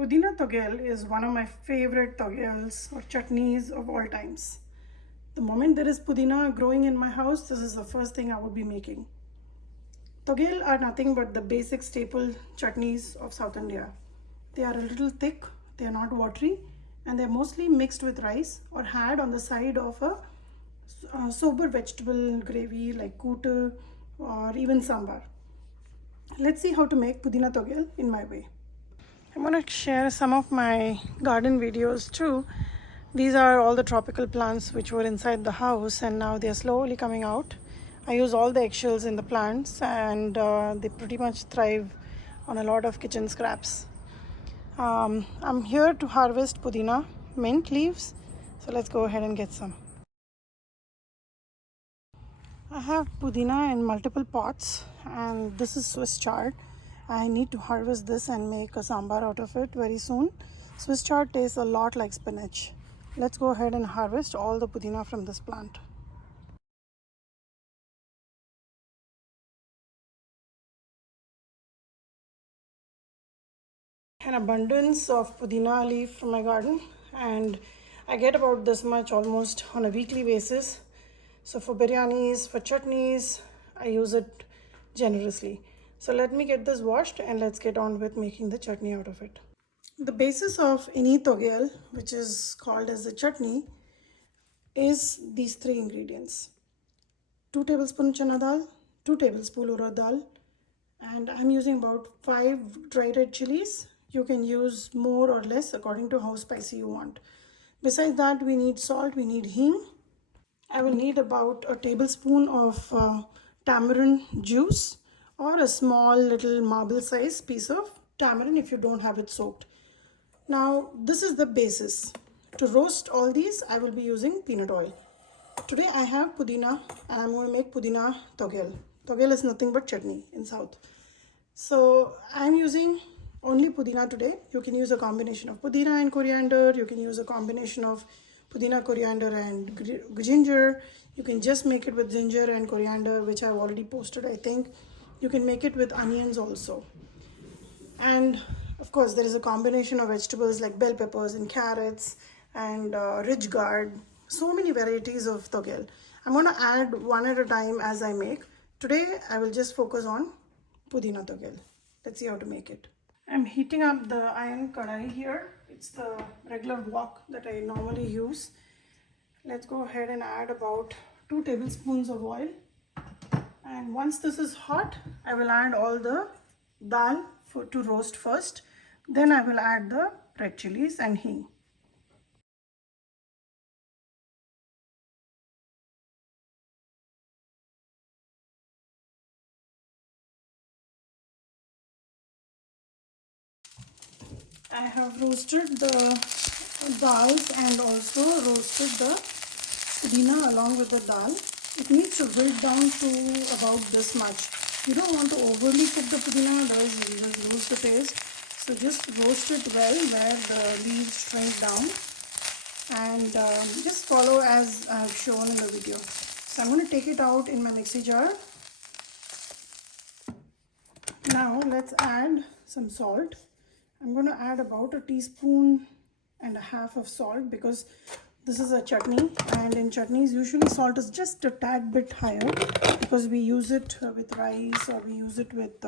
Pudina Thigayal is one of my favorite Thigayals or chutneys of all times. The moment there is Pudina growing in my house, this is the first thing I would be making. Thigayal are nothing but the basic staple chutneys of South India. They are a little thick, they are not watery, and they are mostly mixed with rice or had on the side of a sober vegetable gravy like kootu or even sambar. Let's see how to make Pudina Thigayal in my way. I'm going to share some of my garden videos too. These are all the tropical plants which were inside the house and now they're slowly coming out. I use all the eggshells in the plants and they pretty much thrive on a lot of kitchen scraps. I'm here to harvest Pudina mint leaves, so let's go ahead and get some. I have Pudina in multiple pots and this is Swiss chard. I need to harvest this and make a sambar out of it very soon. Swiss chard tastes a lot like spinach. Let's go ahead and harvest all the Pudina from this plant. An abundance of Pudina leaf from my garden and I get about this much almost on a weekly basis. So for biryanis, for chutneys, I use it generously. So let me get this washed and let's get on with making the chutney out of it. The basis of any Thigayal, which is called as the chutney, is these three ingredients. 2 tablespoons chana dal, 2 tablespoons urad dal, and I'm using about 5 dry red chilies. You can use more or less according to how spicy you want. Besides that, we need salt, we need hing. I will need about a tablespoon of tamarind juice or a small little marble size piece of tamarind if you don't have it soaked. Now this is the basis. To roast all these, I will be using peanut oil. Today I have Pudina and I'm going to make Pudina Thigayal. Thigayal is nothing but chutney in South. So I'm using only Pudina today. You can use a combination of Pudina and coriander. You can use a combination of Pudina, coriander and ginger. You can just make it with ginger and coriander, which I've already posted, I think. You can make it with onions also. And of course, there is a combination of vegetables like bell peppers and carrots and ridge gourd. So many varieties of Thigayal. I'm going to add one at a time as I make. Today, I will just focus on Pudina Thigayal. Let's see how to make it. I'm heating up the iron kadai here. It's the regular wok that I normally use. Let's go ahead and add about 2 tablespoons of oil. And once this is hot, I will add all the dal to roast first. Then I will add the red chilies and hing. I have roasted the dals and also roasted the Pudina along with the dal. It needs to wilt down to about this much. You don't want to overly cook the Pudina, otherwise you will lose the taste. So just roast it well where the leaves shrink down and just follow as I have shown in the video. So I'm going to take it out in my mixie jar. Now let's add some salt. I'm going to add about 1.5 teaspoons of salt because this is a chutney and in chutneys usually salt is just a tad bit higher because we use it with rice or we use it with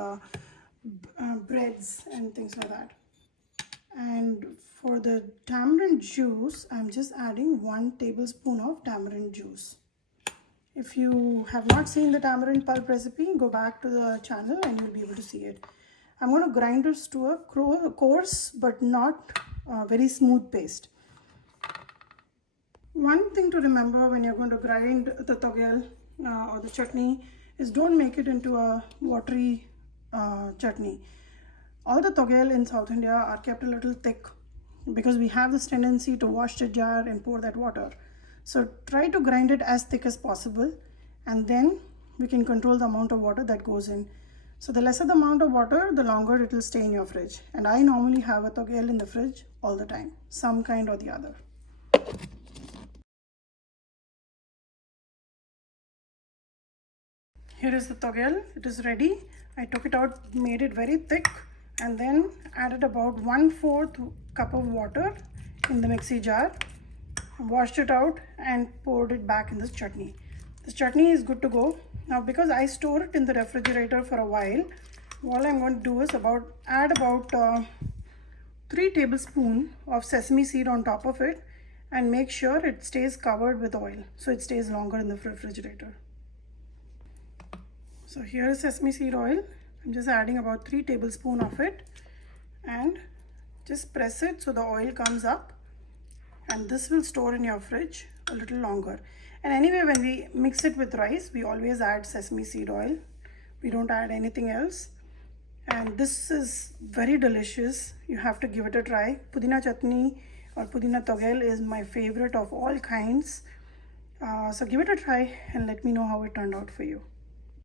breads and things like that. And for the tamarind juice, I'm just adding 1 tablespoon of tamarind juice. If you have not seen the tamarind pulp recipe, go back to the channel and you'll be able to see it. I'm going to grind this to a coarse but not very smooth paste. One thing to remember when you're going to grind the Thigayal or the chutney is don't make it into a watery chutney. All the Thigayal in South India are kept a little thick because we have this tendency to wash the jar and pour that water. So try to grind it as thick as possible and then we can control the amount of water that goes in. So the lesser the amount of water, the longer it will stay in your fridge. And I normally have a Thigayal in the fridge all the time, some kind or the other. Here is the Thigayal. It is ready. I took it out, made it very thick and then added about 1/4 cup of water in the mixie jar, washed it out and poured it back in this chutney. This chutney is good to go. Now because I store it in the refrigerator for a while, all I'm going to do is add about 3 tablespoons of sesame seed on top of it and make sure it stays covered with oil so it stays longer in the refrigerator. So here is sesame seed oil. I'm just adding about 3 tablespoons of it and just press it so the oil comes up, and this will store in your fridge a little longer. And anyway, when we mix it with rice, we always add sesame seed oil. We don't add anything else. And this is very delicious. You have to give it a try. Pudina chutney or Pudina Thigayal is my favorite of all kinds. So give it a try and let me know how it turned out for you.